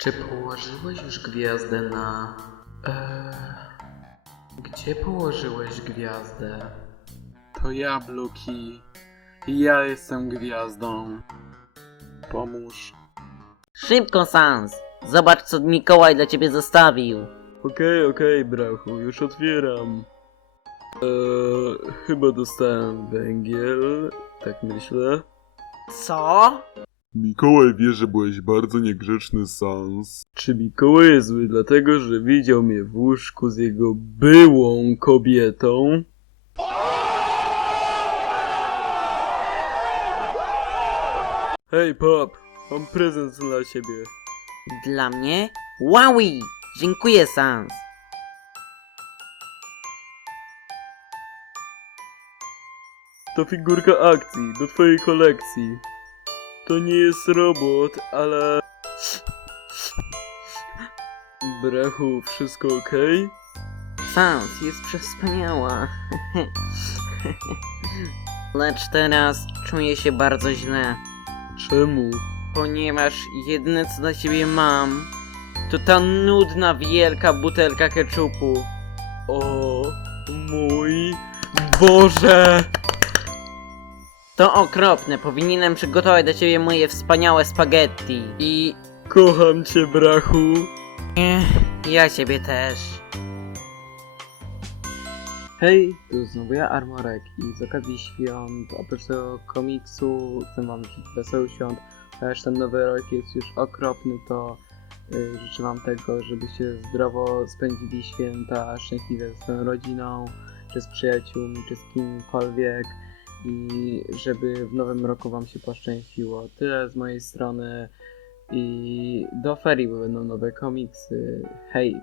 Czy położyłeś już gwiazdę na... Eee, gdzie położyłeś gwiazdę? To ja, Bluki. Ja jestem gwiazdą. Pomóż. Szybko, Sans! Zobacz, co Mikołaj dla ciebie zostawił. Okej, okej, brachu, już otwieram. Eee, chyba dostałem węgiel, tak myślę. Co? Mikołaj wie, że byłeś bardzo niegrzeczny, Sans. Czy Mikołaj jest zły dlatego, że widział mnie w łóżku z jego byłą kobietą? Hej, pap, mam prezent dla ciebie. Dla mnie? Wowi! Dziękuję, Sans. To figurka akcji, do twojej kolekcji. To nie jest robot, ale... Brachu, wszystko okej? Sans jest przewspaniała. Lecz teraz czuję się bardzo źle, Czemu? ponieważ jedyne co dla ciebie mam, to ta nudna wielka butelka ketchupu. O mój Boże! To okropne, powinienem przygotować dla ciebie moje wspaniałe spaghetti. I... Kocham cię, brachu. Ech, ja ciebie też. Hej, tu znowu ja, Armorek i z okazji świąt, oprócz tego komiksu, chcę wam życzyć wesołych świąt, ponieważ ten nowy rok jest już okropny, to y, życzę wam tego, żebyście zdrowo spędzili święta, szczęśliwie ze swoją rodziną, czy z przyjaciółmi, czy z kimkolwiek i żeby w nowym roku wam się poszczęściło. Tyle z mojej strony i do ferii bo będą nowe komiksy. Hej!